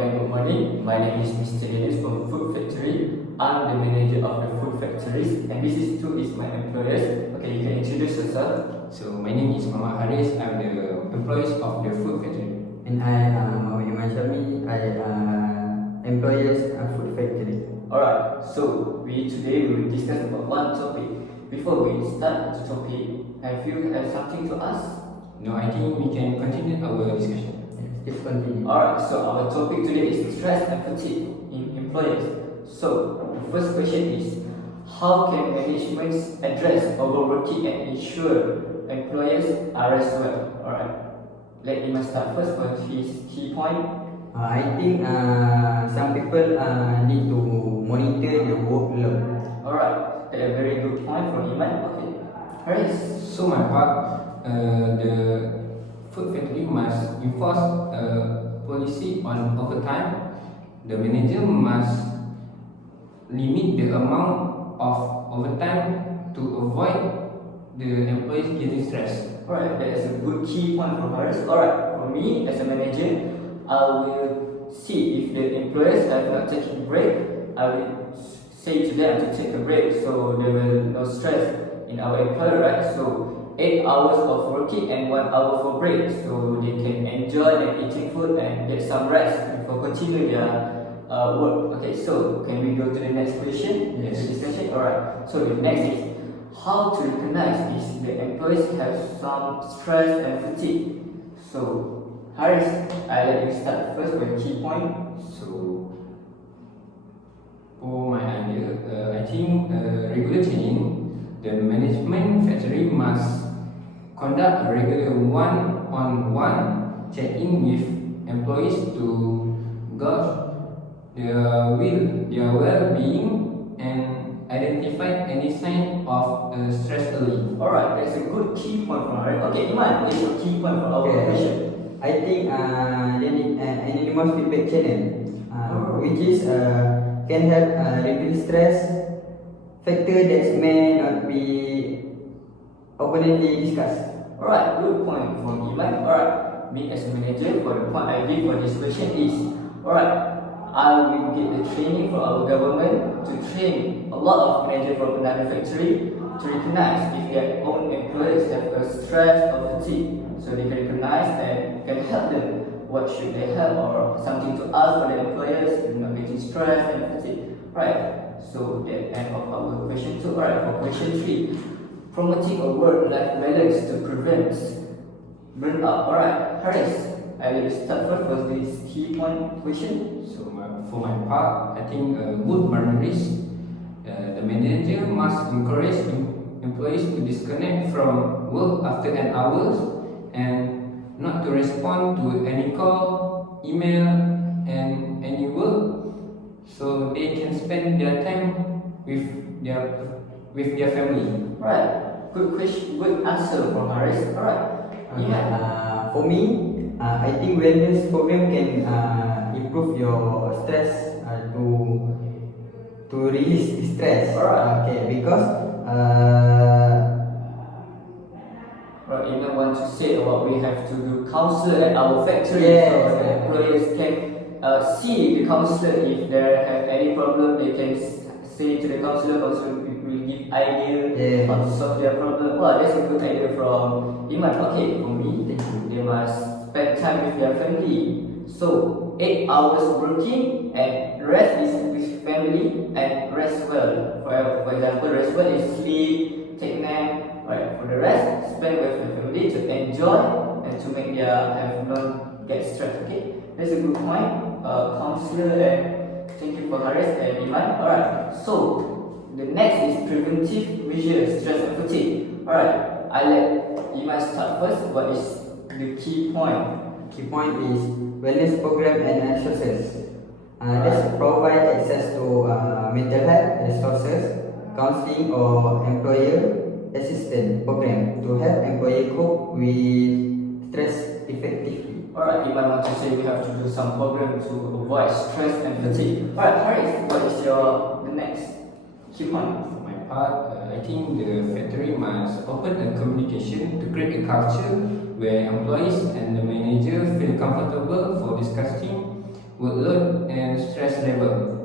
Good morning, my name is Mr. Dennis from Food Factory. I'm the manager of the food factories, and this is two is my employers. Okay, you can introduce yourself. So my name is Muhammad Haris. I'm the employees of the food factory. And I am Muhammad Iman Syami. I employers food factory. Alright, so today we will discuss about one topic. Before we start the topic, have you something to ask? No, I think we can continue our discussion. Let's continue. Alright, so our topic today is stress and fatigue in employers. So the first question is, how can management address overworking and ensure employers are rest well? Alright, let Iman start first for his key point. I think some people need to monitor the workload. Alright, that's a very good point from Iman. Okay, Haris. So my part, the food factory must enforce a policy on overtime. The manager must limit the amount of overtime to avoid the employees getting stressed. Alright, that is a good key point from Haris. Alright, for me as a manager, I will see if the employers have not taken a break. I will say to them to take a break so there will no stress in our employer, right? So 8 hours of working and 1 hour for break, so they can enjoy their eating food and get some rest before continue their work. Okay, so can we go to the next question? Yes. The discussion. Alright. So the next is how to recognize if the employees have some stress and fatigue. So Haris, I let you start first with a key point. So for my idea, I think regular training, the management factory must conduct a regular one-on-one check-in with employees to gauge their well-being and identify any sign of stress early. Alright, that's a good key point from Haris. Okay, Iman, what is your key point for our question? I think they need an anonymous feedback channel, which is can help reduce stress factor that may not be openly discussed. Alright, good point from Iman. Alright, me as a manager, for the point I give for this question is, alright, I will get the training from our government to train a lot of managers from another factory to recognize if their own employees have a stress or fatigue, so they can recognize and can help them. What should they help or something to ask for the employers if not getting stressed and fatigue. Right. So the end of our question 2. Alright, for question 3, promoting a work-life balance to prevent burnout. Alright, Haris, I will start first for this key point question. So for my part, I think good boundaries. The manager must encourage employees to disconnect from work after an hours and not to respond to any call, email, and any work, so they can spend their time with their family. Right, good question, good answer from Haris. Alright, yeah. For me, I think wellness program can improve your stress to release the stress. Alright. Okay, because Right, even want to say about we have to do counsel at our factory, yes, so the employees can see the counselor if they have any problem. They can say to the counselor. Counselor will give idea how to solve their problem. Well, that's a good idea from Iman. Okay, for me, they must spend time with their family. So 8 hours working and rest is with family and rest well. For example, rest well is sleep, take nap. Right, for the rest, spend with the family to enjoy and to make their have not get stressed. Okay, that's a good point. Counselor and thank you for Haris and Iman. Alright, so the next is preventive measures, stress and fatigue. Alright, I let Iman start first. What is the key point? key point is wellness program and resources. That provide access to mental health resources, counseling or employer assistance program to help employee cope with stress effectively. Alright, Iman want to say we have to do some program to avoid stress and fatigue. Alright, Haris, what is the next key point? For my part, I think the factory must open a communication to create a culture where employees and the manager feel comfortable for discussing workload and stress level.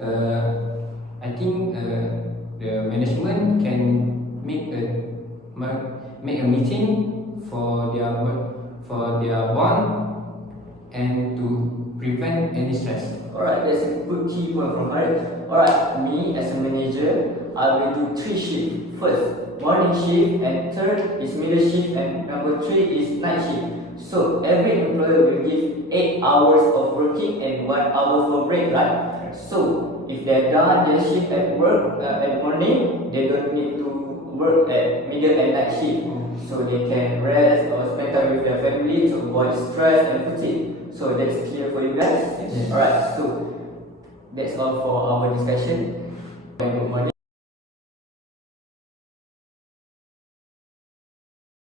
I think the management can make a meeting for their bond and to prevent any stress. Alright, that's a good key point from Harid. Alright, me as a manager, I will do 3 shifts. First, morning shift, and third is middle shift, and number 3 is night shift. So every employer will give 8 hours of working and 1 hour for break, right? So if they're done their shift at work at morning, they don't need to work at middle and night shift. So they can rest or spend time with their family to avoid stress and fatigue. So that's clear for you guys? Yes. Alright, so that's all for our discussion. Good morning.